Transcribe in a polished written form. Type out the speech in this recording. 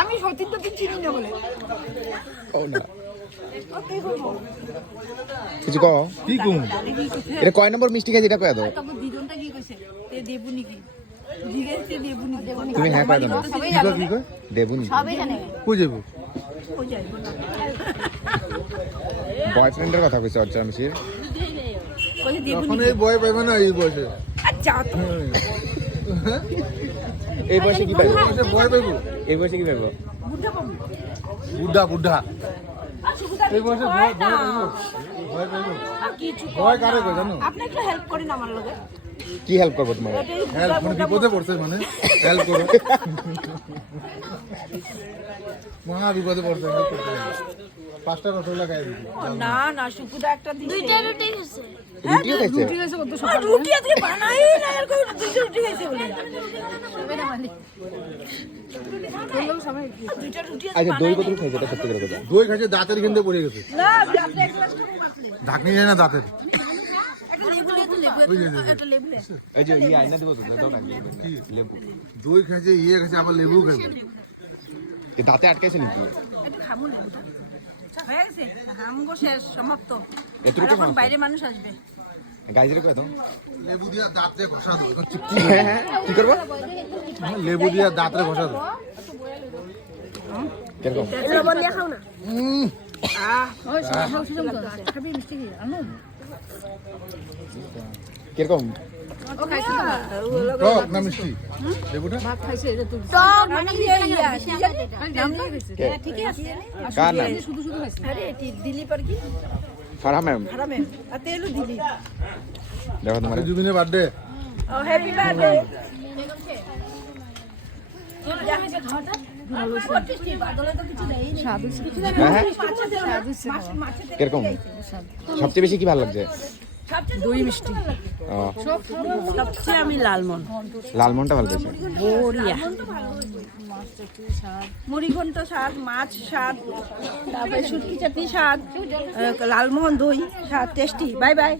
আমি সতীন তো চিনি না বলে কিছু কও কি কম এটা কয় নম্বর মিষ্টি খাইছি এটা কয় দাও দিদনটা কি কইছে তে দেবু নাকি জিগেছে দেবু নি তুমি হ্যাঁ কয় দাও কি কয় দেবু নি সবাই জানে কই যাব কই যাইবো না বয়ফ্রেন্ডের কথা কইছে অর্চনা মিশির কইছে দেবু এখন এই বয় পাইবে না এই বয়সে আচ্ছা তো এই বয়সে কি পাইবো বয় পাইবো এই বয়সে কি পাইবো বুদ্ধা পাবো বুদ্ধা বুদ্ধা এই বয়সে ভয় পাইবো ভয় পাইবো কিছু ভয় কারে কই জানো আপনি একটু হেল্প করেন আমার লগে কি হেল্প করবো তোমার হেল্প মানে বিপদে পড়ছে মানে হেল্প করো মহা বিপদে পড়ছে হেল্প করতে পাঁচটা রসগোল্লা খাই দিছি না না সুকুদা একটা দিছে দুইটা রুটি খাইছে রুটিও খাইছে রুটি খাইছে কত সকাল রুটি আজকে বানাই না আর কই দুইটা রুটি খাইছে বলে সবে না মানে দুইটা রুটি আচ্ছা দই কত খাইছে এটা সত্যি করে কথা দই খাইছে দাঁতের কিন্তু পড়ে গেছে না আপনি এক গ্লাস খাবো বাতলে ঢাকনি যায় না দাঁতের একটা লেবু লে তো লেবু একটা লেবু লে এই যে এই আয়না দেবো তো দাও না লেবু দই খাইছে ইয়ে খাইছে আবার লেবু খাইছে এই দাঁতে আটকাইছে নাকি একটু খামু লেবুটা হয়ে গেছে হামগো শেষ সমাপ্ত এতটুকু আর এখন বাইরে মানুষ আসবে গাইজের কয় দাও লেবু দিয়া দাঁতে ঘষা দাও কি করবো লেবু দিয়া দাঁতে ঘষা দাও কিরকম লবণ দিয়ে খাও না কিরকম টক না মিষ্টি লেবুটা টক মানে ঠিকই আছে কার নাম আরে দিলীপ আর কি ফারহা ম্যাম আরামে আর তেলু দিলীপ দেখো তোমার জুবিনের বার্থডে ও হ্যাপি বার্থডে কিরকম সবচেয়ে বেশি কি ভালো লাগছে দই মিষ্টি ও সবচেয়ে আমি লালমন লালমনটা ভালো লাগছে বড়িয়া মুড়িঘণ্ট স্বাদ মাছ স্বাদ তারপরে শুটকি চাটনি স্বাদ লালমোহন দই স্বাদ টেস্টি বাই বাই